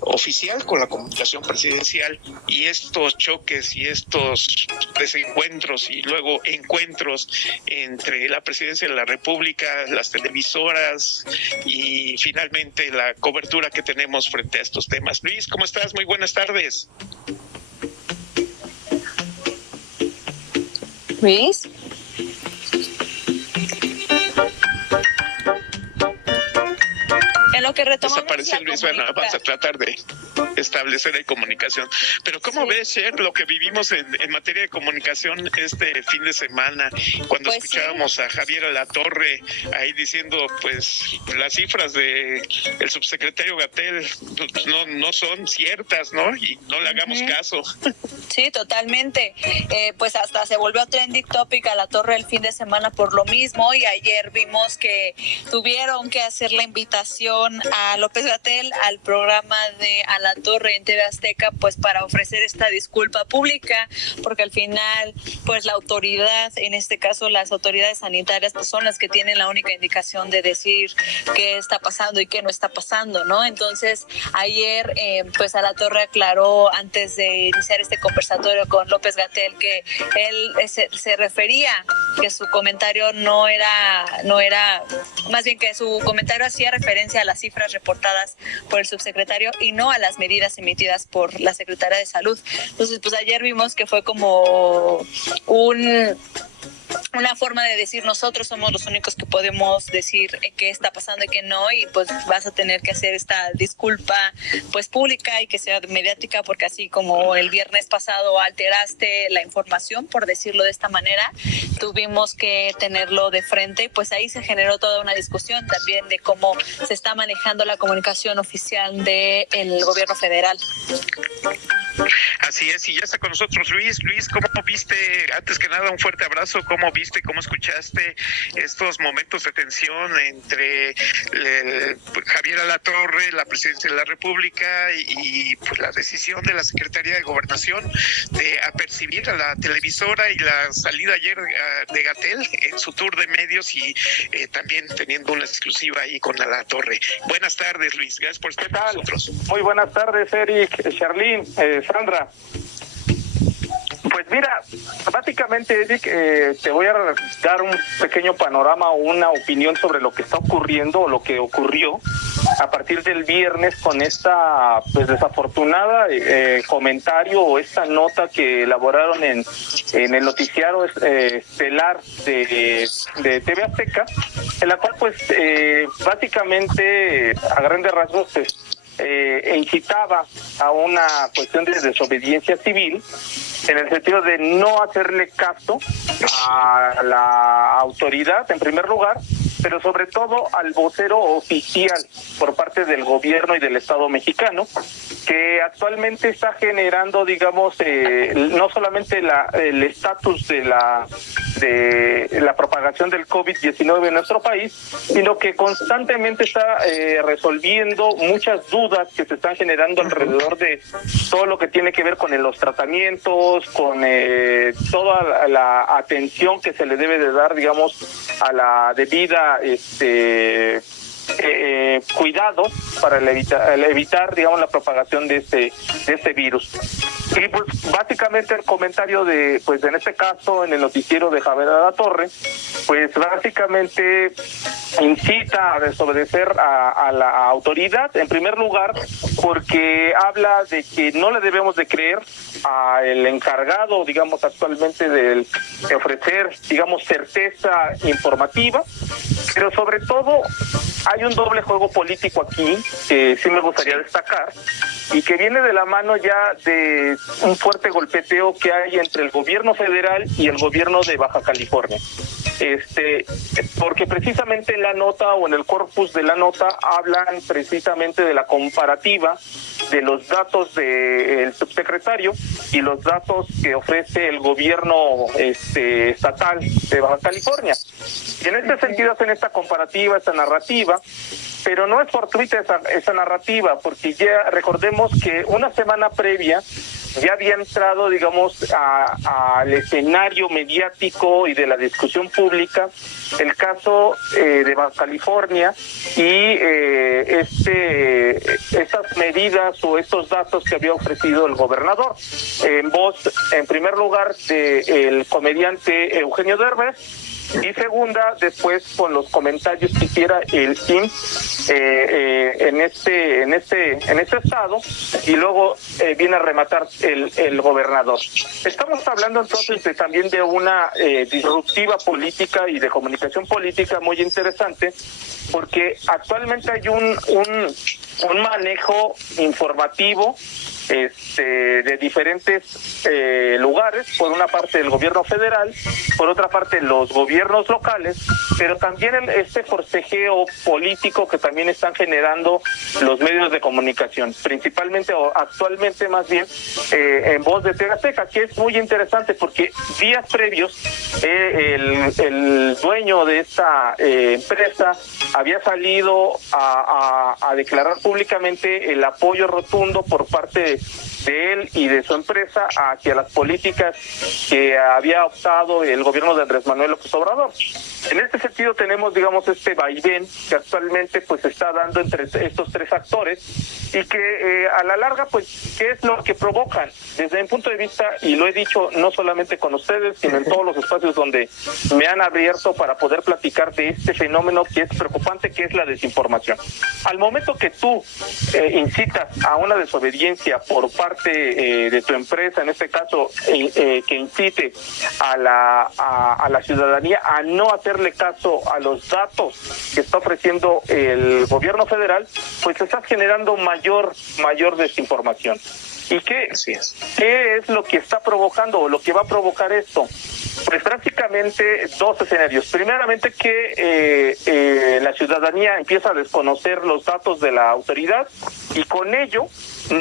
oficial con la comunicación presidencial, y estos choques y estos desencuentros y luego encuentros entre la presidencia de la República, las televisoras y finalmente la cobertura que tenemos frente a estos temas. Luis, ¿cómo estás? Muy buenas tardes. Luis. En lo que retomamos desaparece Luis, bueno, vamos a tratar de establecer la comunicación. Pero ¿cómo ves, Cher, lo que vivimos en materia de comunicación este fin de semana, cuando escuchábamos a Javier Alatorre ahí diciendo, pues, las cifras de el subsecretario Gatell no son ciertas, ¿no? Y no le hagamos caso. Sí, totalmente. Pues hasta se volvió trending topic Alatorre el fin de semana por lo mismo, y ayer vimos que tuvieron que hacer la invitación a López-Gatell al programa de Alatorre en TV Azteca, pues para ofrecer esta disculpa pública, porque al final pues la autoridad, en este caso las autoridades sanitarias, pues son las que tienen la única indicación de decir qué está pasando y qué no está pasando, ¿no? Entonces ayer pues Alatorre aclaró antes de iniciar este conversatorio con López-Gatell que él se refería que su comentario no era, más bien que su comentario hacía referencia a las cifras reportadas por el subsecretario y no a las medidas emitidas por la Secretaría de Salud. Entonces, pues ayer vimos que fue como una forma de decir nosotros somos los únicos que podemos decir qué está pasando y qué no, y pues vas a tener que hacer esta disculpa pues pública y que sea mediática, porque así como el viernes pasado alteraste la información, por decirlo de esta manera, tuvimos que tenerlo de frente, y pues ahí se generó toda una discusión también de cómo se está manejando la comunicación oficial del gobierno federal. Así es, y ya está con nosotros Luis. Luis, ¿cómo viste? Antes que nada, un fuerte abrazo. ¿Cómo viste, cómo escuchaste estos momentos de tensión entre Javier Alatorre, la presidencia de la República, y pues la decisión de la Secretaría de Gobernación de apercibir a la televisora, y la salida ayer de Gatell en su tour de medios, y también teniendo una exclusiva ahí con Alatorre? Buenas tardes, Luis. Gracias por estar con nosotros. Muy buenas tardes, Eric, Charlene, Sandra. Pues mira, básicamente, Eric, te voy a dar un pequeño panorama o una opinión sobre lo que está ocurriendo o lo que ocurrió a partir del viernes con esta pues desafortunada comentario o esta nota que elaboraron en el noticiario estelar de TV Azteca, en la cual pues básicamente a grandes rasgos incitaba a una cuestión de desobediencia civil, en el sentido de no hacerle caso a la autoridad en primer lugar, pero sobre todo al vocero oficial por parte del gobierno y del Estado mexicano, que actualmente está generando, digamos, no solamente el estatus de la propagación del COVID-19 en nuestro país, sino que constantemente está resolviendo muchas dudas que se están generando alrededor de todo lo que tiene que ver con los tratamientos, con toda la atención que se le debe de dar, digamos, a la debida cuidado para evitar, digamos, la propagación de este virus. Y pues básicamente el comentario de, pues en este caso, en el noticiero de Javier Alatorre, pues básicamente incita a desobedecer a la autoridad, en primer lugar, porque habla de que no le debemos de creer al encargado, digamos, actualmente de ofrecer, digamos, certeza informativa, pero sobre todo hay un doble juego político aquí que sí me gustaría destacar, y que viene de la mano ya de un fuerte golpeteo que hay entre el gobierno federal y el gobierno de Baja California. Porque precisamente en la nota o en el corpus de la nota hablan precisamente de la comparativa de los datos del subsecretario y los datos que ofrece el gobierno estatal de Baja California. Y en este sentido hacen esta comparativa, esta narrativa, pero no es fortuita esa narrativa, porque ya recordemos que una semana previa ya había entrado, digamos, al escenario mediático y de la discusión pública el caso de Baja California y estas medidas o estos datos que había ofrecido el gobernador en voz, en primer lugar, del comediante Eugenio Derbez, y segunda, después con los comentarios que hiciera el IMSS en este estado, y luego viene a rematar el gobernador. Estamos hablando entonces también de una disruptiva política y de comunicación política muy interesante, porque actualmente hay un manejo informativo de diferentes lugares, por una parte el gobierno federal, por otra parte los gobiernos locales, pero también este forcejeo político que también están generando los medios de comunicación, principalmente o actualmente más bien en voz de TV Azteca, que es muy interesante porque días previos el dueño de esta empresa había salido a declarar públicamente el apoyo rotundo por parte de él y de su empresa hacia las políticas que había optado el gobierno de Andrés Manuel López Obrador. En este sentido tenemos, digamos, este vaivén que actualmente pues está dando entre estos tres actores y que a la larga, pues, ¿qué es lo que provocan? Desde mi punto de vista, y lo he dicho no solamente con ustedes, sino en todos los espacios donde me han abierto para poder platicar de este fenómeno que es preocupante, que es la desinformación. Al momento que tú incitas a una desobediencia por parte de tu empresa, en este caso, que incite a la ciudadanía a no hacerle caso a los datos que está ofreciendo el gobierno federal, pues estás generando mayor desinformación. ¿Y qué es lo que está provocando o lo que va a provocar esto? Pues prácticamente dos escenarios. Primeramente, que la ciudadanía empieza a desconocer los datos de la autoridad y con ello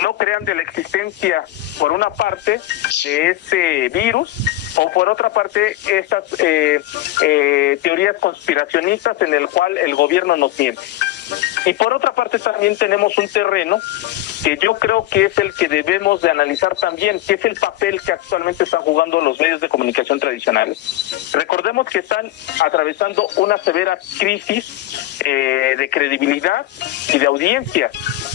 no crean de la existencia, por una parte, de este virus, o por otra parte, estas teorías conspiracionistas en el cual el gobierno nos miente. Y por otra parte también tenemos un terreno que yo creo que es el que debemos de analizar también, que es el papel que actualmente están jugando los medios de comunicación tradicionales. Recordemos que están atravesando una severa crisis de credibilidad y de audiencia,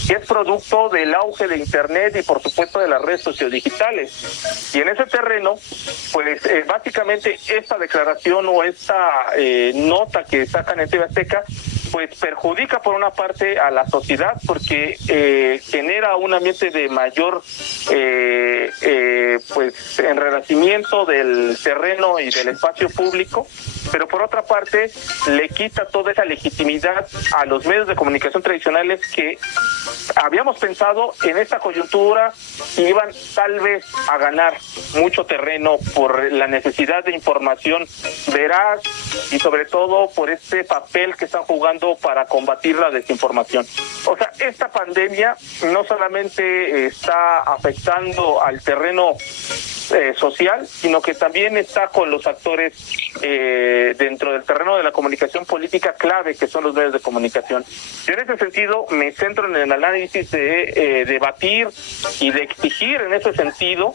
que es producto del auge de Internet y por supuesto de las redes sociodigitales. Y en ese terreno, pues básicamente esta declaración o esta nota que sacan en TV Azteca, pues perjudica por una parte a la sociedad porque genera un ambiente de mayor pues enrarecimiento del terreno y del espacio público, pero por otra parte le quita toda esa legitimidad a los medios de comunicación tradicionales que habíamos pensado en esta coyuntura iban tal vez a ganar mucho terreno por la necesidad de información veraz y sobre todo por este papel que están jugando para combatir la desinformación. O sea, esta pandemia no solamente está afectando al terreno social, sino que también está con los actores dentro del terreno de la comunicación política clave, que son los medios de comunicación. Yo en ese sentido me centro en el análisis de debatir y de exigir en ese sentido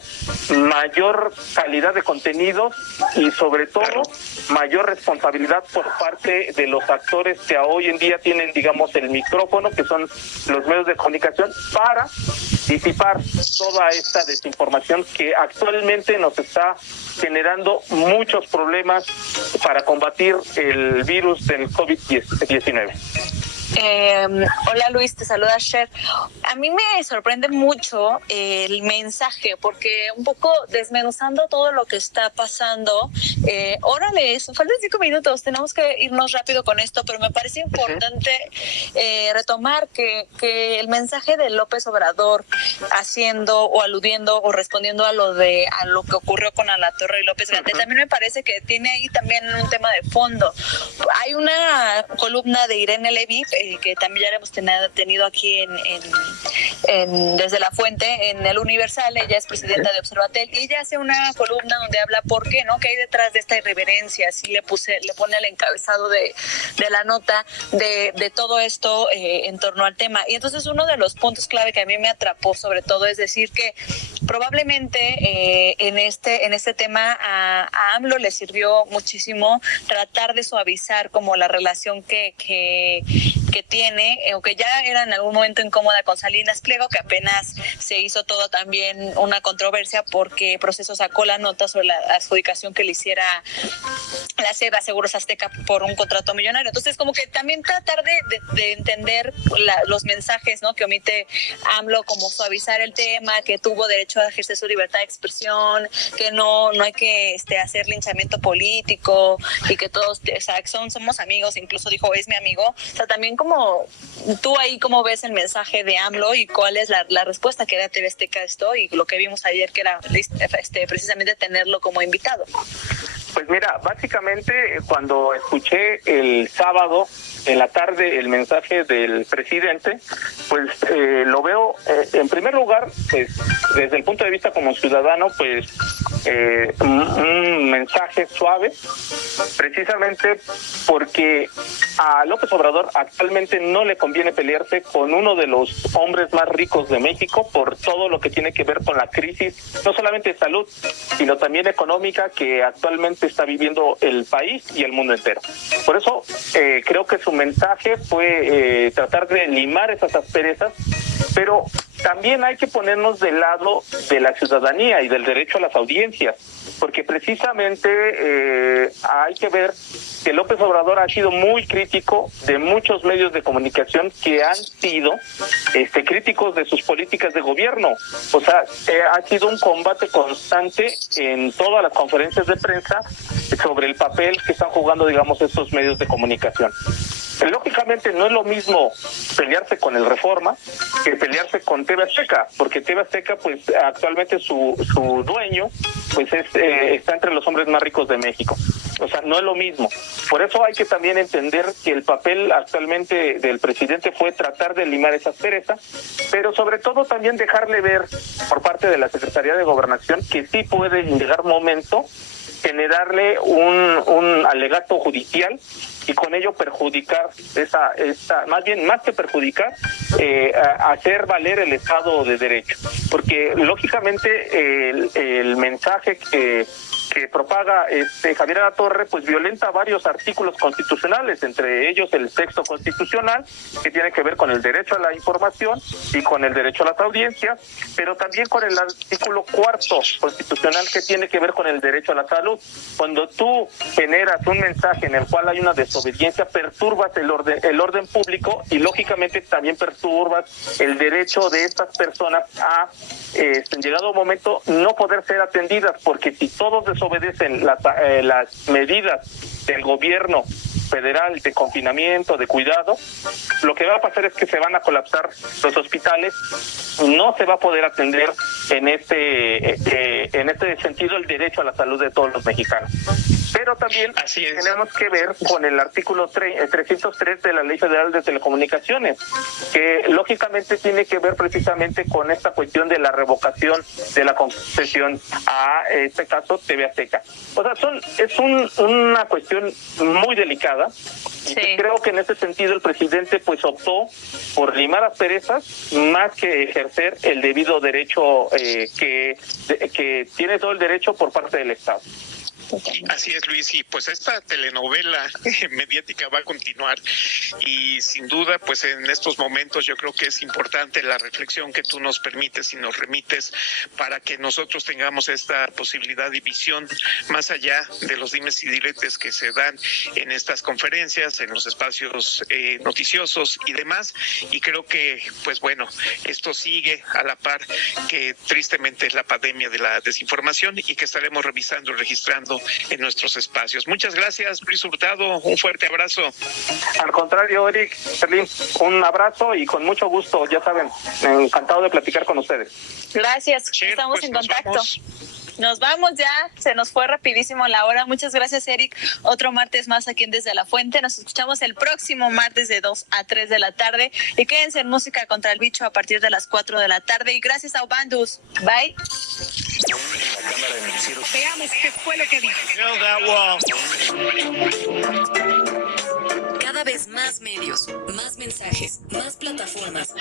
mayor calidad de contenidos y sobre todo mayor responsabilidad por parte de los actores que hoy en día tienen, digamos, el micrófono, que son los medios de comunicación, para disipar toda esta desinformación que actualmente nos está generando muchos problemas para combatir el virus del COVID-19. Hola Luis, te saluda Cher. A mí me sorprende mucho el mensaje, porque un poco desmenuzando todo lo que está pasando, órale, faltan 5 minutos, tenemos que irnos rápido con esto, pero me parece importante retomar que el mensaje de López Obrador haciendo o aludiendo o respondiendo a lo que ocurrió con Alatorre y López-Gatell, también me parece que tiene ahí también un tema de fondo. Hay una columna de Irene Levy que también ya hemos tenido aquí desde La Fuente, en El Universal. Ella es presidenta de Observatel y ella hace una columna donde habla por qué, ¿no? Que hay detrás de esta irreverencia. Así le pone el encabezado de la nota de todo esto en torno al tema. Y entonces uno de los puntos clave que a mí me atrapó sobre todo es decir que probablemente en este tema a AMLO le sirvió muchísimo tratar de suavizar como la relación que tiene, o que ya era en algún momento incómoda con Salinas Pliego, que apenas se hizo todo también una controversia porque Proceso sacó la nota sobre la adjudicación que le hiciera la SED a Seguros Azteca por un contrato millonario. Entonces, como que también tratar de entender los mensajes, ¿no?, que omite AMLO, como suavizar el tema, que tuvo derecho a ejercer su libertad de expresión, que no hay que hacer linchamiento político y que todos, o sea, somos amigos, incluso dijo, es mi amigo. O sea, también como tú ahí, ¿cómo ves el mensaje de AMLO y cuál es la respuesta que da TV Azteca a esto y lo que vimos ayer, que era precisamente tenerlo como invitado? Pues mira, básicamente cuando escuché el sábado en la tarde el mensaje del presidente, pues lo veo en primer lugar, pues desde el punto de vista como ciudadano, pues un mensaje suave, precisamente porque a López Obrador actualmente no le conviene pelearse con uno de los hombres más ricos de México por todo lo que tiene que ver con la crisis, no solamente de salud, sino también económica que actualmente está viviendo el país y el mundo entero. Por eso creo que su mensaje fue tratar de limar esas asperezas, pero también hay que ponernos del lado de la ciudadanía y del derecho a las audiencias, porque precisamente hay que ver que López Obrador ha sido muy crítico de muchos medios de comunicación que han sido críticos de sus políticas de gobierno. O sea, ha sido un combate constante en todas las conferencias de prensa sobre el papel que están jugando, digamos, estos medios de comunicación. Lógicamente no es lo mismo pelearse con el Reforma que pelearse con TV Azteca, porque TV Azteca, pues actualmente su dueño, pues está entre los hombres más ricos de México. O sea, no es lo mismo. Por eso hay que también entender que el papel actualmente del presidente fue tratar de limar esa aspereza, pero sobre todo también dejarle ver por parte de la Secretaría de Gobernación que sí puede llegar momento generarle un alegato judicial y con ello perjudicar más que perjudicar, hacer valer el Estado de Derecho, porque lógicamente el mensaje que propaga Javier Alatorre pues violenta varios artículos constitucionales, entre ellos el texto constitucional que tiene que ver con el derecho a la información y con el derecho a las audiencias, pero también con el artículo 4º constitucional que tiene que ver con el derecho a la salud. Cuando tú generas un mensaje en el cual hay una desobediencia, perturbas el orden público y lógicamente también perturbas el derecho de estas personas a en llegado momento no poder ser atendidas, porque si todos desobedecen las medidas del gobierno federal de confinamiento, de cuidado, lo que va a pasar es que se van a colapsar los hospitales, no se va a poder atender en este sentido el derecho a la salud de todos los mexicanos. Pero también tenemos que ver con el artículo 303 de la Ley Federal de Telecomunicaciones, que lógicamente tiene que ver precisamente con esta cuestión de la revocación de la concesión a este caso TV Azteca. O sea, es una cuestión muy delicada. Y sí, creo que en ese sentido el presidente pues optó por limar asperezas más que ejercer el debido derecho que tiene todo el derecho por parte del Estado. Así es, Luis, y pues esta telenovela mediática va a continuar y sin duda pues en estos momentos yo creo que es importante la reflexión que tú nos permites y nos remites para que nosotros tengamos esta posibilidad de visión más allá de los dimes y diretes que se dan en estas conferencias, en los espacios noticiosos y demás, y creo que pues bueno, esto sigue a la par que tristemente es la pandemia de la desinformación y que estaremos revisando y registrando en nuestros espacios. Muchas gracias, Luis Hurtado, un fuerte abrazo. Al contrario, Eric, un abrazo y con mucho gusto, ya saben, encantado de platicar con ustedes. Gracias, Cher, estamos pues en contacto. Nos vamos ya, se nos fue rapidísimo la hora. Muchas gracias, Eric. Otro martes más aquí en Desde la Fuente. Nos escuchamos el próximo martes de 2 a 3 de la tarde. Y quédense en Música contra el Bicho a partir de las 4 de la tarde. Y gracias a Ubandus. Bye. Veamos qué fue lo que dijo. Cada vez más medios, más mensajes, más plataformas.